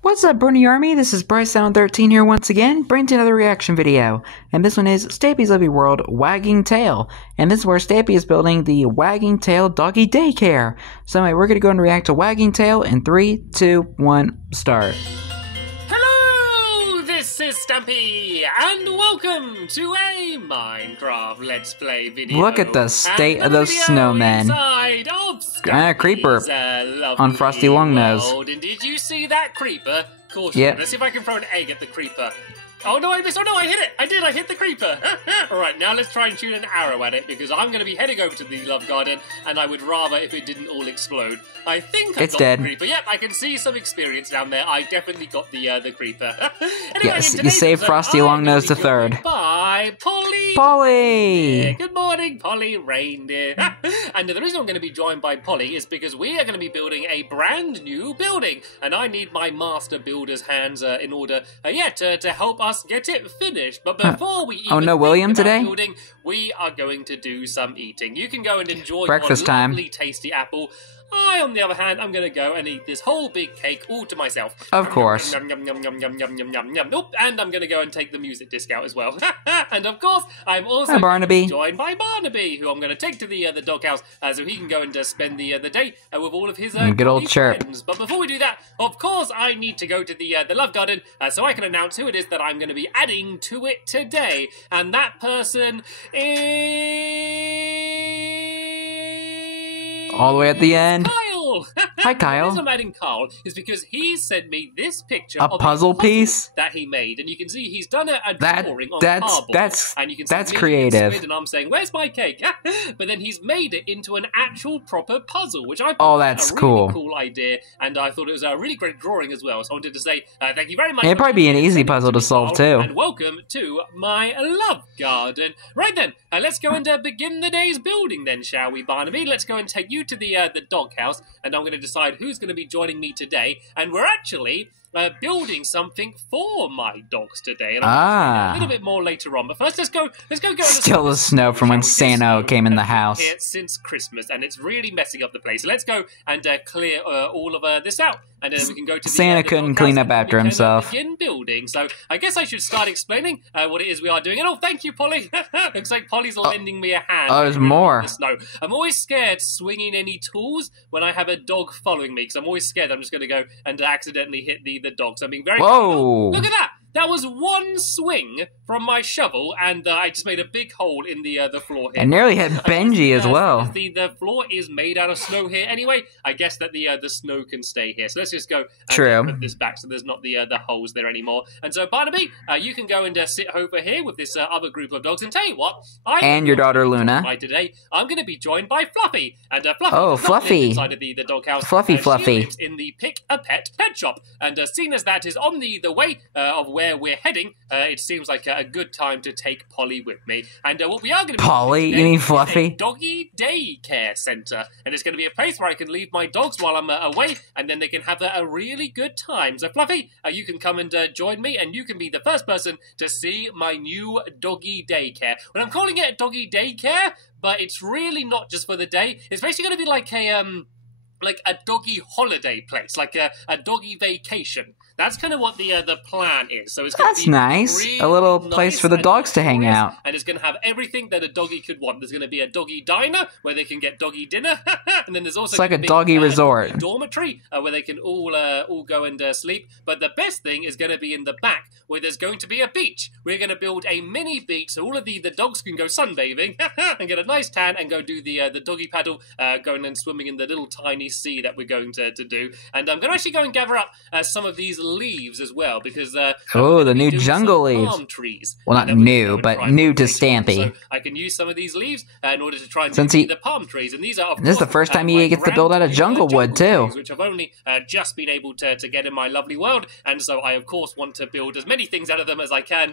What's up, Brony Army? This is BryceAllen13 here once again, bringing another reaction video. And this one is Stampy's Lovely World Wagging Tail. And this is where Stampy is building the Wagging Tail Doggy Daycare. So anyway, we're going to go and react to Wagging Tail in 3, 2, 1, start. Hello, this is Stampy, and welcome to a Minecraft Let's Play video. Look at the state of those snowmen. And a creeper on Frosty Longnose. And did you see that creeper? Caution. Yep. Let's see if I can throw an egg at the creeper. Oh no, I missed. Oh no, I hit it. I hit the creeper. Alright, now let's try and shoot an arrow at it because I'm going to be heading over to the love garden and I would rather if it didn't all explode. I think I got dead. The creeper. Yep, I can see some experience down there. I definitely got the creeper. Anyway, Yes, you saved Frosty Longnose the third. Bye, Polly. Polly! Yeah, good morning, Polly Reindeer. And the reason I'm going to be joined by Polly is because we are going to be building a brand new building. And I need my master builder's hands in order, to help us get it finished. But before we even William think about today? building, we are going to do some eating. You can go and enjoy Breakfast your time. lovely tasty apple. I, on the other hand, I'm going to go and eat this whole big cake all to myself. Of course. Yum, yum, yum, yum, yum, yum, yum, yum, yum. Nope, and I'm going to go and take the music disc out as well. And of course, I'm also Hi, Barnaby. joined by Barnaby, who I'm going to take to the doghouse so he can go and spend the day with all of his good old Chirp. friends. But before we do that, of course, I need to go to the love garden so I can announce who it is that I'm going to be adding to it today. And that person is... All the way at the end. Kyle! Hi, Kyle. The reason I'm adding Kyle is because he sent me this picture A of puzzle piece that he made, and you can see he's done a drawing on cardboard. And you can see that's me and creative. Squid, and I'm saying, "Where's my cake?" But then he's made it into an actual proper puzzle, which I thought Oh, was that's a really cool. cool idea, and I thought it was a really great drawing as well. So I wanted to say thank you very much. It'd probably be an easy sending puzzle to solve Kyle, too. And welcome to my love garden. Right then, let's go and begin the day's building then, shall we, Barnaby? Let's go and take you to the doghouse, and I'm going to decide who's going to be joining me today. And we're actually building something for my dogs today. And I'll a little bit more later on. But first, let's go. Still the snow from when Santa came in the house. Here since Christmas, and it's really messing up the place. So let's go and clear all of this out, and then we can go to the Santa couldn't clean up after himself. Begin building. So I guess I should start explaining what it is we are doing. And thank you, Polly. Looks like Polly's lending me a hand. Oh, there's more. The snow. I'm always scared swinging any tools when I have a dog following me, because I'm always scared I'm just going to go and accidentally hit the dog. So I'm being very careful. Whoa! Look at that! That was one swing from my shovel, and I just made a big hole in the floor here. And nearly hit Benji as well. The floor is made out of snow here anyway. I guess that the snow can stay here. So let's just go and put this back so there's not the holes there anymore. And so, Barnaby, you can go and sit over here with this other group of dogs. And tell you what, and your daughter Luna. By today, I'm going to be joined by Fluffy. And Fluffy does not live inside of the doghouse. Fluffy. She lives in the Pick-a-Pet pet shop. And seeing as that is on the way of where we're heading, it seems like a good time to take Polly with me. And what we are going to be Polly? You mean Fluffy? a doggy daycare center. And it's going to be a place where I can leave my dogs while I'm away, and then they can have a really good time. So Fluffy, you can come and join me, and you can be the first person to see my new doggy daycare. Well, I'm calling it a doggy daycare, but it's really not just for the day. It's basically going to be like a doggy holiday place, like a doggy vacation. That's kind of what the plan is. So it's going to be nice. A little place for the dogs to hang out. And it's going to have everything that a doggy could want. There's going to be a doggy diner where they can get doggy dinner. And then there's also it's like a doggy resort. A dormitory where they can all go and sleep. But the best thing is going to be in the back where there's going to be a beach. We're going to build a mini beach so all of the dogs can go sunbathing and get a nice tan and go do the doggy paddle, going and swimming in the little tiny sea that we're going to do. And I'm going to actually go and gather up some of these leaves as well, because the new jungle leaves. Palm trees. Well, not new, but new to Stampy. So I can use some of these leaves in order to try and do the palm trees. And these are, of this is the first time he gets to build out of jungle wood too, trees, which I've only just been able to get in my lovely world. And so I of course want to build as many things out of them as I can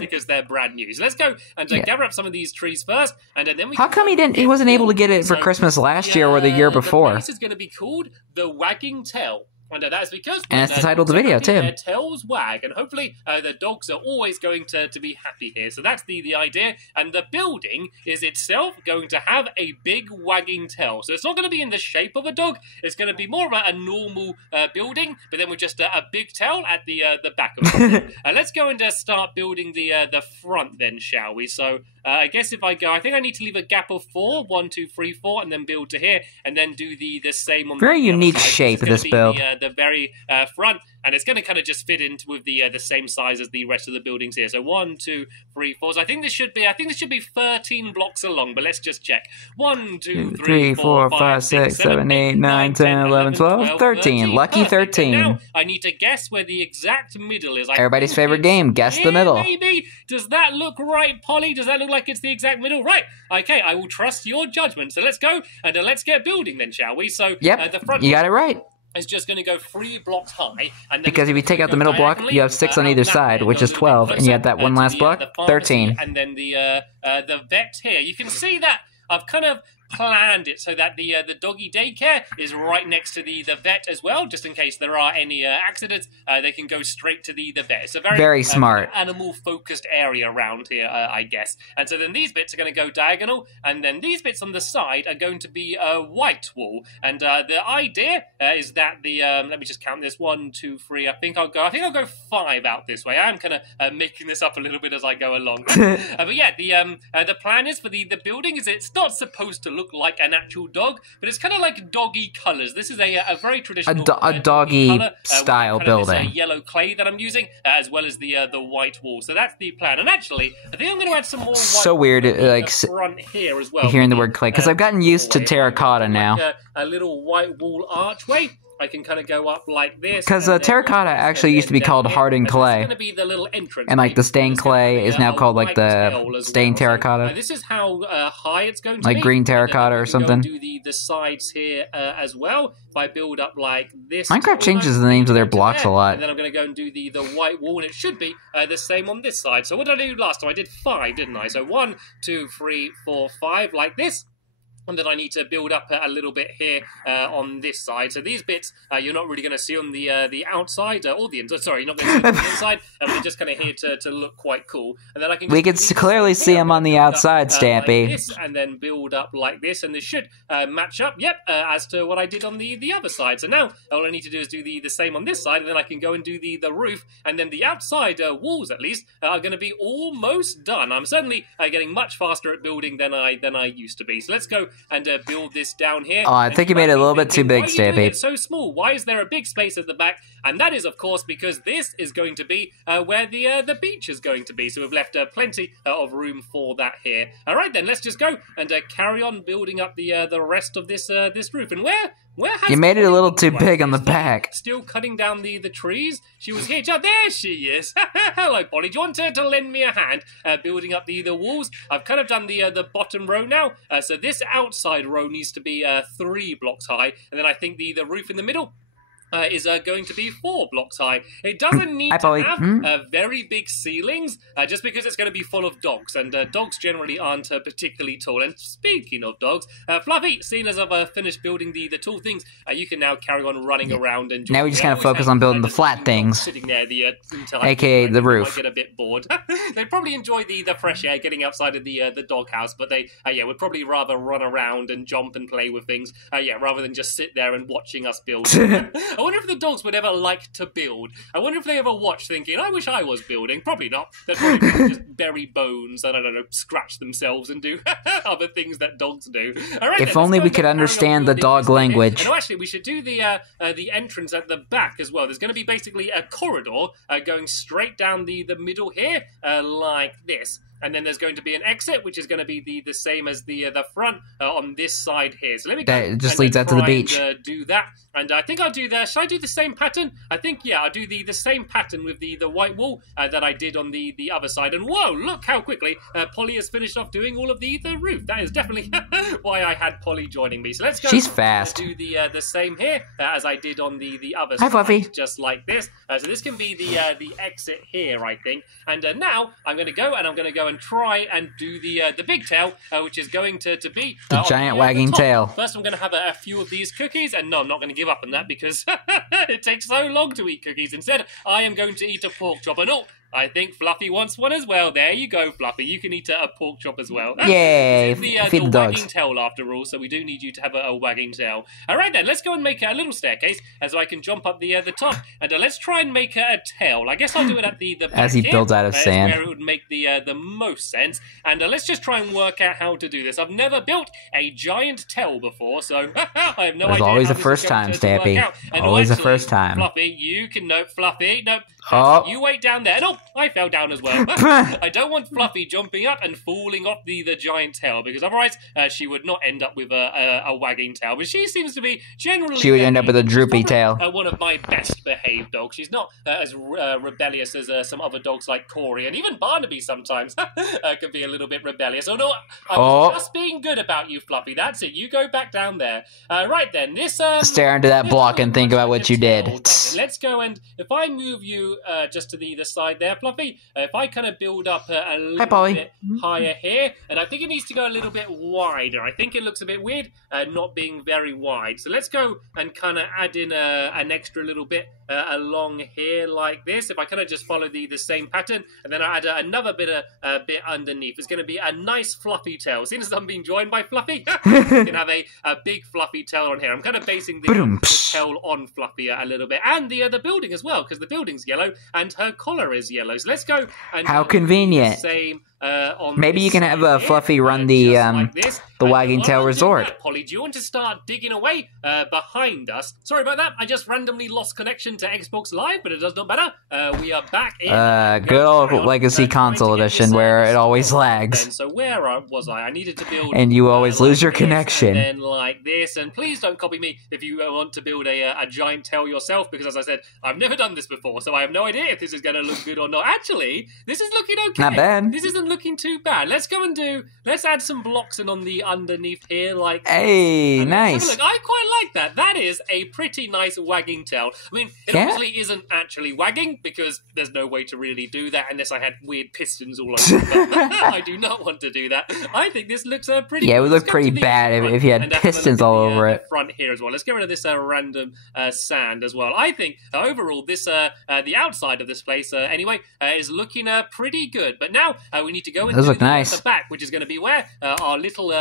because they're brand new. So let's go and gather up some of these trees first, and then we. How come he wasn't able to get it for Christmas last year or the year before? This is going to be called the Wagging Tail. And that's because... And that's the title of the video, too. Their tails wag, and hopefully the dogs are always going to be happy here. So that's the idea. And the building is itself going to have a big wagging tail. So it's not going to be in the shape of a dog. It's going to be more of a normal building, but then with just a big tail at the back of it. Let's go and start building the front then, shall we? So I guess if I go... I think I need to leave a gap of 4. 1, 2, 3, 4, and then build to here, and then do the same on very the unique side. shape of this build. The very front, and it's going to kind of just fit into with the same size as the rest of the buildings here. So 1, 2, 3, 4. So I think this should be 13 blocks along, but let's just check. 1, 2, 3, 4, 5, 6, 7, 8, 9, 10, 11, 12, 13. Lucky 13. Now I need to guess where the exact middle is. Everybody's favorite game, guess the middle. Maybe. Does that look right, Polly? Does that look like it's the exact middle? Right. Okay, I will trust your judgment. So let's go and let's get building then, shall we? So yep, the front you got it right. It's just going to go 3 blocks high. And because if you take out the middle block, you have 6 on either side, which is 12, and you have that one last block, 13. And then the vet here. You can see that I've kind of planned it so that the doggy daycare is right next to the vet as well, just in case there are any accidents. They can go straight to the vet. It's a very smart animal-focused area around here, I guess. And so then these bits are going to go diagonal, and then these bits on the side are going to be white wool. And the idea is that the let me just count this 1, 2, 3. I think I'll go 5 out this way. I'm kind of making this up a little bit as I go along. But yeah, the plan is for the building is it's not supposed to look like an actual dog, but it's kind of like doggy colors. This is a very traditional doggy color, style building. This yellow clay that I'm using, as well as the white wall. So that's the plan. And actually, I think I'm going to add some more. So weird, like front here as well. Hearing the word clay, because I've gotten used to terracotta now. Like a little white wall archway. I can kind of go up like this. Because terracotta actually used to be called hardened clay. Going to be the little entrance. And like the stained clay is now called like the stained terracotta. So, this is how high it's going to be. Like green terracotta or something. Do the sides here as well. If I build up like this. Minecraft changes the names of their blocks a lot. And then I'm going to go and do the white wall, and it should be the same on this side. So what did I do last time? I did 5, didn't I? So 1, 2, 3, 4, 5 like this. And then I need to build up a little bit here on this side. So these bits you're not really going to see on the outside or the inside. Sorry, you're not going to see on the inside. We're just kind of here to look quite cool. And then I can. We can clearly see them on the outside, Stampy. Like this, and then build up like this, and this should match up. Yep, as to what I did on the other side. So now all I need to do is do the same on this side, and then I can go and do the roof, and then the outside walls at least are going to be almost done. I'm certainly getting much faster at building than I used to be. So let's go and build this down here. Oh, I think you made it a little bit too big, Stampy. It's so small. Why is there a big space at the back? And that is, of course, because this is going to be where the beach is going to be. So we've left plenty of room for that here. All right, then let's just go and carry on building up the rest of this roof. And where has you made it a little too big on the back. Still cutting down the trees. She was here. Oh, there she is. Hello, Polly. Do you want to lend me a hand building up the walls? I've kind of done the bottom row now. So this outside row needs to be 3 blocks high. And then I think the roof in the middle is going to be 4 blocks high. It doesn't need to have very big ceilings, just because it's going to be full of dogs, and dogs generally aren't particularly tall. And speaking of dogs, Fluffy, seeing as I've finished building the tall things, you can now carry on running around. And now we just kind of focus on building the flat things, sitting there aka the roof. Might get a bit bored. They probably enjoy the fresh air, getting outside of the doghouse, but they would probably rather run around and jump and play with things, rather than just sit there and watching us build. I wonder if the dogs would ever like to build. I wonder if they ever watch thinking, I wish I was building. Probably not. They'd probably just bury bones and, I don't know, scratch themselves and do other things that dogs do. All right, if only we could understand the dog language. And actually, we should do the entrance at the back as well. There's going to be basically a corridor going straight down the middle here, like this. And then there's going to be an exit, which is going to be the same as the front on this side here. So let me go that just leads out to the beach. Do that, and I think I'll do the. Should I do the same pattern? I think I'll do the same pattern with the white wall that I did on the other side. And whoa, look how quickly Polly has finished off doing all of the roof. That is definitely why I had Polly joining me. So let's go. She's fast. Do the same here as I did on the other side. Hi, Fluffy. Just like this. So this can be the exit here, I think. And now I'm going to go and and try and do the big tail, which is going to be the giant wagging tail. First, I'm going to have a few of these cookies, and no, I'm not going to give up on that because it takes so long to eat cookies. Instead, I am going to eat a pork chop, and I think Fluffy wants one as well. There you go, Fluffy. You can eat a pork chop as well. Yay! The wagging tail, after all, so we do need you to have a wagging tail. All right, then, let's go and make a little staircase so I can jump up the top. And let's try and make a tail. I guess I'll do it at the back as he builds out of sand. Where it would make the most sense. And let's just try and work out how to do this. I've never built a giant tail before, so I have no idea. There's always a first time, Stampy. Always a first time. Fluffy, you can... No, Fluffy, no. Oh. You wait down there. No, I fell down as well. I don't want Fluffy jumping up and falling off the giant tail, because otherwise she would not end up with a wagging tail. But she seems to be generally... She would end up with a droopy tail. One of my best behaved dogs. She's not as rebellious as some other dogs like Corey, and even Barnaby sometimes can be a little bit rebellious. Oh no, I was just being good about you, Fluffy. That's it. You go back down there. Right then, this... Stare into that block and think about what you did. Let's go, and if I move you just to the side there, Fluffy, if I kind of build up a little bit higher here, and I think it needs to go a little bit wider. I think it looks a bit weird not being very wide. So let's go and kind of add in an extra little bit along here like this. If I kind of just follow the same pattern, and then I add another bit underneath, it's going to be a nice fluffy tail. Since I'm being joined by Fluffy, you can have a big fluffy tail on here. I'm kind of basing the tail on Fluffy a little bit, and the building as well, because the building's yellow and her collar is yellow. So let's go and how convenient. Same maybe you can have Fluffy run the Wagging Tail Resort. Polly, do you want to start digging away behind us? Sorry about that. I just randomly lost connection to Xbox Live, but it does not matter. We are back in. Good old Legacy Console Edition where it always lags. So where was I? I needed to build... And you always lose your connection. And then like this. And please don't copy me if you want to build a giant tail yourself, because as I said, I've never done this before, so I have no idea if this is going to look good or not. Actually, this is looking okay. Not bad. This isn't looking too bad. Let's go and let's add some blocks in on the underneath here, like... Hey, nice. Look, I quite like that. That is a pretty nice wagging tail. I mean, it obviously isn't actually wagging, because there's no way to really do that unless I had weird pistons all over. I do not want to do that. I think this looks pretty... Yeah, it would look pretty bad if you had pistons all over it. Front here as well. Let's get rid of this random sand as well. I think overall this the outside of this place anyway is looking pretty good. But now we need to go into the back, which is going to be where our little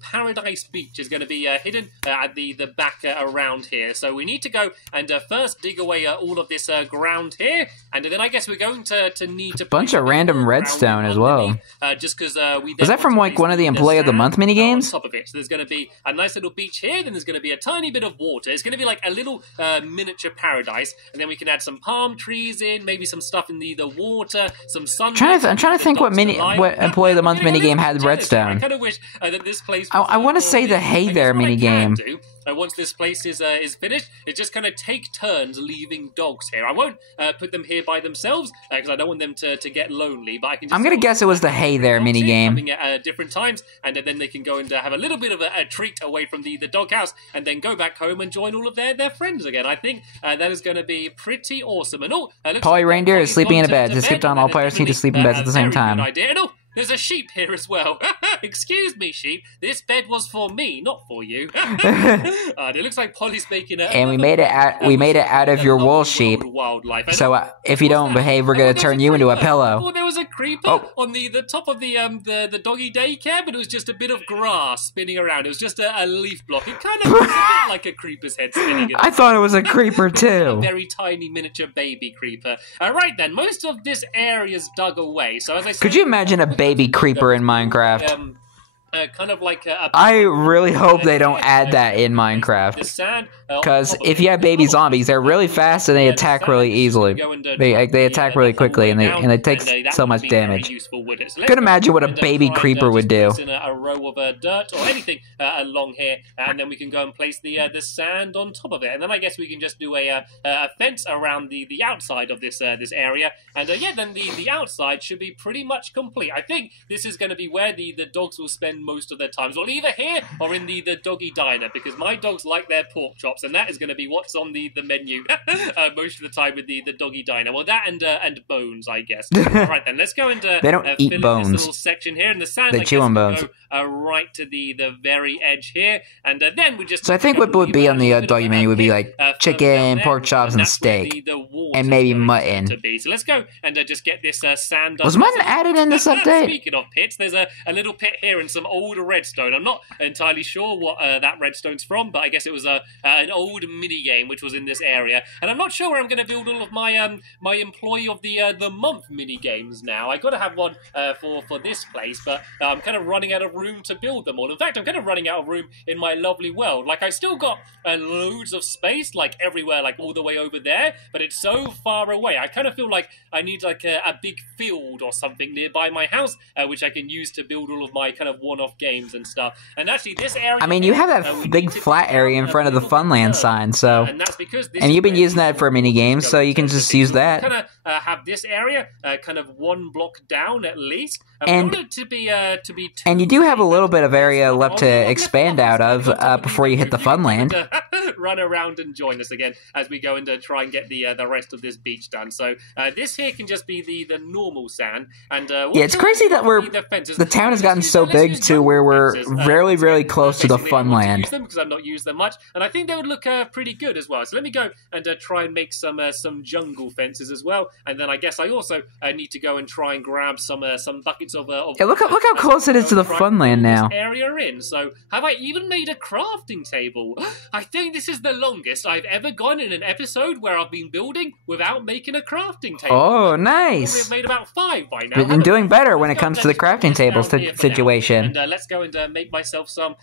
paradise beach is going to be hidden at the back around here. So we need to go and first dig away all of this ground here, and then I guess we're going to need to... Bunch of random redstone as well. Just because we... Was that from like one of the Employee of the Month minigames? On top of it. So there's going to be a nice little beach here, then there's going to be a tiny bit of water. It's going to be like a little miniature paradise, and then we can add some palm trees in, maybe some stuff in the water, some sun. I'm trying to think what Employee of the Month minigame had redstone. I kind of wish that this place... I want to say the Hey There minigame. Once this place is finished, it's just kind of take turns leaving dogs here. I won't put them here by themselves because I don't want them to get lonely. But I can. I'm gonna guess it was the Hey There minigame. Coming at different times, and then they can go and have a little bit of a treat away from the doghouse, and then go back home and join all of their friends again. I think that is going to be pretty awesome. And Polly Reindeer is sleeping in a bed. Just skipped on all players need to sleep in beds at the same time. Good idea. There's a sheep here as well. Excuse me, sheep. This bed was for me, not for you. It looks like Polly's making it. And we made it out of your wool, sheep. Wildlife. So if you don't behave, we're gonna turn you into a pillow. Oh, there was a creeper on the top of the doggy daycare, but it was just a bit of grass spinning around. It was just a leaf block. It kind of looked like a creeper's head spinning. I thought it was a creeper too. A very tiny miniature baby creeper. Right then, most of this area's dug away. So as I said, could you imagine a baby creeper in Minecraft? Kind of like I really hope they don't add that in Minecraft. Because if you have baby zombies, they're really fast and they attack really easily. They attack really quickly and they take so much damage. Could imagine what a baby creeper would do. A row of dirt or anything along here, and then we can go and place the sand on top of it, and then I guess we can just do a fence around the outside of this area, and then the outside should be pretty much complete. I think this is going to be where the dogs will spend most of their time, so either here or in the doggy diner, because my dogs like their pork chops. chops, and that is going to be what's on the menu most of the time with the doggy diner. Well, that and bones, I guess. All right, then let's go and they don't eat fill bones. In this little section here, and the sand. They chew on bones. Go, right to the very edge here, and then we just. So I think what would be on the doggy menu would be like chicken, pork chops, and steak, and maybe mutton. So let's go and just get this sand. Was mutton added in this update? Speaking of pits, there's a little pit here and some old redstone. I'm not entirely sure what that redstone's from, but I guess it was an old mini game which was in this area. And I'm not sure where I'm going to build all of my my employee of the month mini games now. I got to have one for this place, but I'm kind of running out of room to build them all. In fact, I'm kind of running out of room in my lovely world. Like, I still got loads of space, like everywhere, like all the way over there, but it's so far away. I kind of feel like I need like a big field or something nearby my house, which I can use to build all of my kind of one-off games and stuff. And actually, this area... I mean, you have that big flat area in front of the Funland sign, so... And that's because this and you've been using that for mini games, so you can just use that. Kind of have this area kind of one block down at least. And you do have a little bit of area left to expand out of before you hit the Funland. Run around and join us again as we go and try and get the rest of this beach done. So this here can just be the normal sand. And yeah, it's crazy that the town has gotten so big to where we're really, really close to the Funland. Because I've not used them much, and I think they would look pretty good as well. So let me go and try and make some jungle fences as well. And then I guess I also need to go and try and grab some buckets of yeah, look how close it is to the Funland now. Area in. So have I even made a crafting table? I think this is the longest I've ever gone in an episode where I've been building without making a crafting table. Oh, nice. We've made about 5 by now. We've been doing better when it comes to the crafting table situation. And let's go and make myself some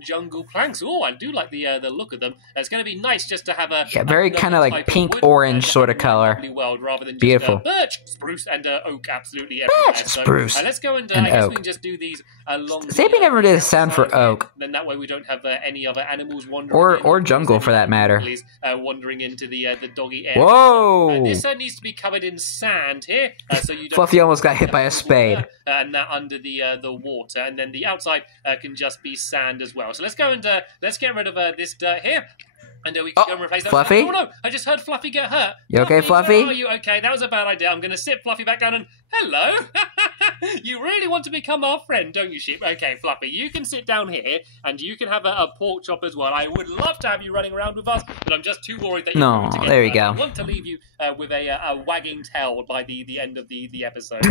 jungle planks. Oh, I do like the look of them. It's going to be nice just to have a very kind of like pink orange sort of color. World rather than just, beautiful. Birch, spruce, and oak absolutely everywhere. Birch, spruce, let's go and I guess oak. We can just do these along. Stampy never did a sound for oak. Then that way we don't have any other animals wandering or jungle for that matter. Wandering into the doggy area. Whoa! This needs to be covered in sand here, so you don't Fluffy almost got hit by a spade. And that under the water, and then the outside can just be sand as well. So let's go and let's get rid of this dirt here. And we can go and replace that. Fluffy? Oh no, I just heard Fluffy get hurt. You okay, Fluffy? Where are you? Okay, that was a bad idea. I'm going to sit Fluffy back down and... Hello? You really want to become our friend, don't you, Sheep? Okay, Fluffy, you can sit down here, and you can have a pork chop as well. I would love to have you running around with us, but I'm just too worried that you're going to get there you go. I want to leave you with a wagging tail by the end of the episode.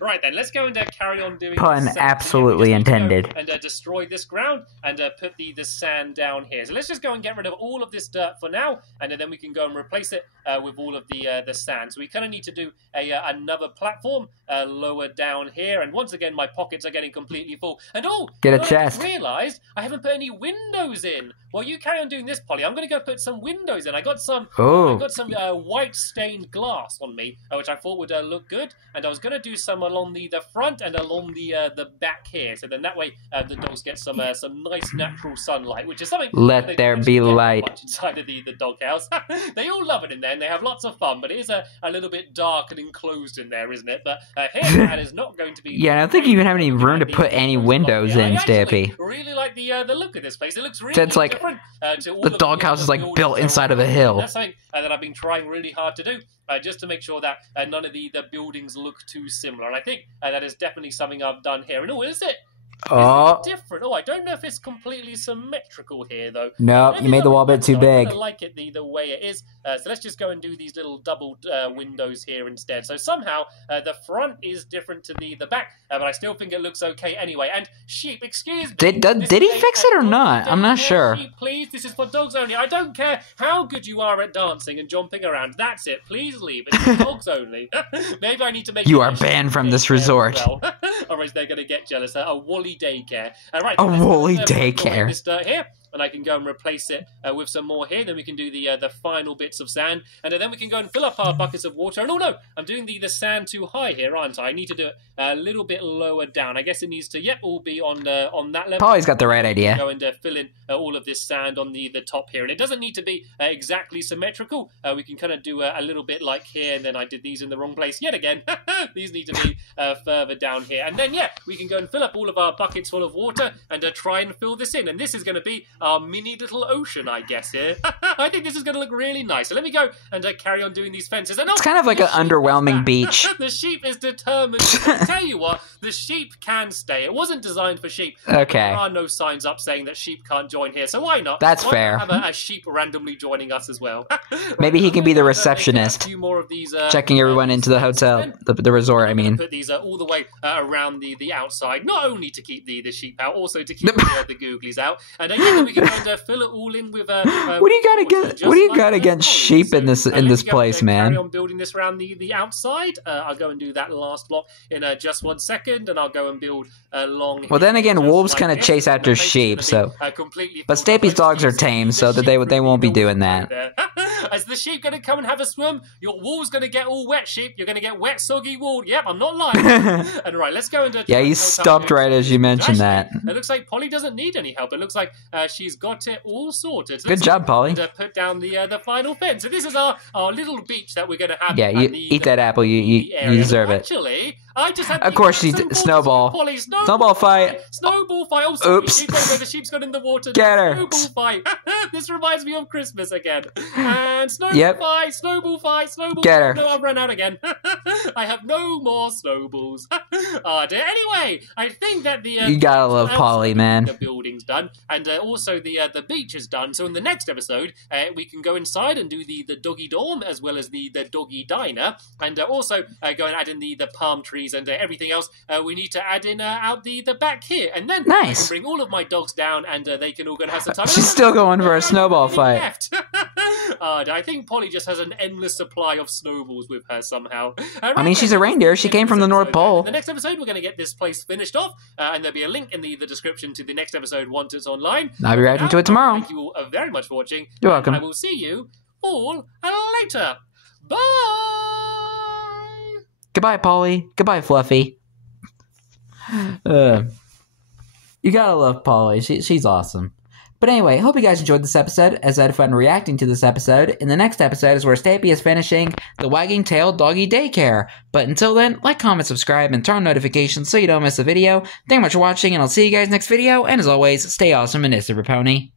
Right then, let's go and carry on doing Pun absolutely intended. And destroy this ground and put the sand down here. So let's just go and get rid of all of this dirt for now, and then we can go and replace it with all of the sand. So we kind of need to do another platform lower down here. And once again, my pockets are getting completely full. And get a chest. I realised I haven't put any windows in. Well, you carry on doing this, Polly. I'm going to go put some windows in. I got some white stained glass on me, which I thought would look good. And I was going to do some along the front and along the back here. So then that way the dogs get some nice natural sunlight, which is something. Let there be light. Inside of the doghouse. They all love it in there, and they have lots of fun. But it is a little bit dark and enclosed in there, isn't it? But here that is not going to be. Yeah, I don't think you even have any room to put any windows in, Stampy. I really like the look of this place. It looks really it's like different. The doghouse is like built inside of a hill. That's something that I've been trying really hard to do, just to make sure that none of the buildings look too similar. And I think that is definitely something I've done here. And is it? Oh, it's different. I don't know if it's completely symmetrical here, though. No, you made the wall a bit too big. I like it the way it is. So let's just go and do these little double windows here instead. So somehow the front is different to the back, but I still think it looks okay anyway. And Sheep, excuse me. Did he fix it or not? I'm not sure. Sheep, please, this is for dogs only. I don't care how good you are at dancing and jumping around. That's it. Please leave. It's for dogs only. Maybe I need to make. You are banned from this resort. Otherwise, they're going to get jealous. A woolly daycare. Right, a woolly daycare. This dirt here, and I can go and replace it with some more here. Then we can do the final bits of sand, and then we can go and fill up our buckets of water. And no, I'm doing the sand too high here, aren't I? I need to do it a little bit lower down. I guess it needs to, all be on that level. Paulie's got the right idea. Go and fill in all of this sand on the top here, and it doesn't need to be exactly symmetrical. We can kind of do a little bit like here, and then I did these in the wrong place yet again. These need to be further down here, and then we can go and fill up all of our buckets full of water and try and fill this in. And this is going to be our mini little ocean, I guess, here. I think this is going to look really nice. So let me go and carry on doing these fences. And it's kind of like an underwhelming beach. The sheep is determined. I'll tell you what, the sheep can stay. It wasn't designed for sheep. Okay. There are no signs up saying that sheep can't join here, so why not? That's why fair. Not have a sheep randomly joining us as well. Maybe he can be the receptionist. A few more of these, checking everyone into the hotel, the resort, I mean. Put these all the way around the outside, not only to keep the sheep out, also to keep the googlies out. And again, we can kind of fill it all in with. What do you got against sheep in this place, man? Carry on building this around the outside. I'll go and do that last block in just 1 second, and I'll go and build a long. Well, then again, wolves kind of chase after sheep, so. But Stampy's dogs are tame, so that they won't be doing that. Is the sheep going to come and have a swim? Your wool's going to get all wet, sheep. You're going to get wet, soggy wool. Yep, I'm not lying. And right, let's go and. Yeah, you stopped right as you mentioned that. It looks like Polly doesn't need any help. It looks like she's got it all sorted. So good job, Polly. Put down the final fence. So this is our little beach that we're going to have. Yeah, you eat that apple. You deserve it. Actually, I just had. Of course, she's snowball. Polly, snowball fight. Snowball fight. Oh, sorry. Oops. The sheep's got in the water. Get her. Snowball fight. This reminds me of Christmas again. And snowball fight. Snowball fight. Snowball. Get her. No, I've run out again. I have no more snowballs. Oh dear. Anyway, I think that the you gotta love Polly, man. The building's done, and also the beach is done. So in the next episode, we can go inside and do the doggy dorm as well as the doggy diner, and also go and add in the palm trees and everything else. We need to add in out the back here, and then I can bring all of my dogs down, and they can all go and have some time. She's still going for a snowball fight. I think Polly just has an endless supply of snowballs with her somehow. I mean, she's a reindeer. She came from the North Pole. In the next episode, we're going to get this place finished off, and there'll be a link in the description to the next episode once it's online. I'll be reacting to it tomorrow. Thank you all very much for watching. You're welcome. I will see you all later. Bye! Goodbye, Polly. Goodbye, Fluffy. You gotta love Polly. She's awesome. But anyway, hope you guys enjoyed this episode, as I had fun reacting to this episode. In the next episode is where Stampy is finishing the Wagging Tail Doggy Daycare. But until then, like, comment, subscribe, and turn on notifications so you don't miss a video. Thank you much for watching, and I'll see you guys next video. And as always, stay awesome and it's Super Pony.